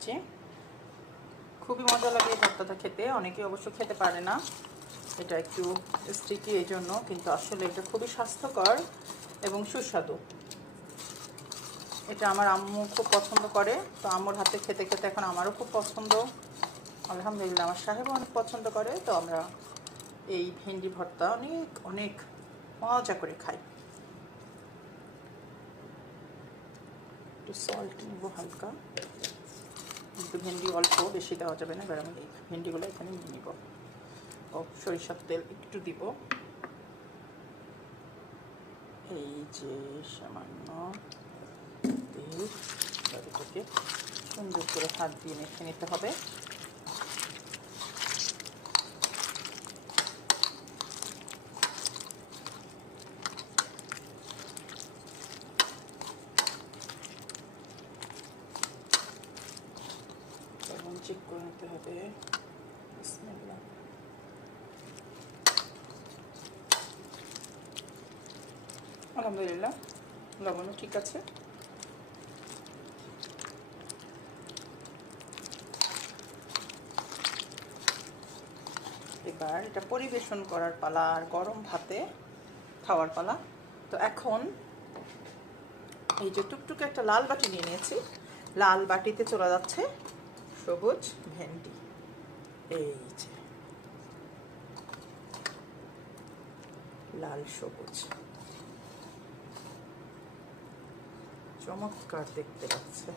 নিচ্ছি। খুবই মজা লাগে এই ভর্তাটা খেতে, অনেকে অবশ্য খেতে পারে না, এটা একটু স্টিকি এই জন্য, কিন্তু আসলে এটা খুবই স্বাস্থ্যকর এবং সুস্বাদু। এটা আমার আম্মু খুব পছন্দ করে, তো আম্মুর হাতে খেতে খেতে এখন আমারও খুব পছন্দ। আলহামদুলিল্লাহ আমার সাহেবও অনেক পছন্দ করে, তো আমরা এই ভেন্ডি ভর্তা অনেক অনেক মজা করে খাই। একটু সল্ট নিব হালকা, কিন্তু ভেন্ডি অল্প, বেশি দেওয়া যাবে না। এবার আমি এই ভেন্ডিগুলো এখানে নিয়ে নিব। সরিষার তেল একটু দিব, এই যে সামান্য তেল। এটাকে সুন্দর করে হাত দিয়ে মেখে নিতে হবে। লবণ চেক করে নিতে হবে। বিসমিল্লাহ। আলহামদুলিল্লাহ লবণও ঠিক আছে। এবার এটা পরিবেশন করার পালা, আর গরম ভাতে খাওয়ার পালা। তো এখন এই যে টুকটুকে একটা লাল বাটি নিয়ে নিয়েছি, লাল বাটিতে চলে যাচ্ছে সবুজ ভেন্ডি। এই যে লাল সবুজ, চমৎকার দেখতে লাগছে।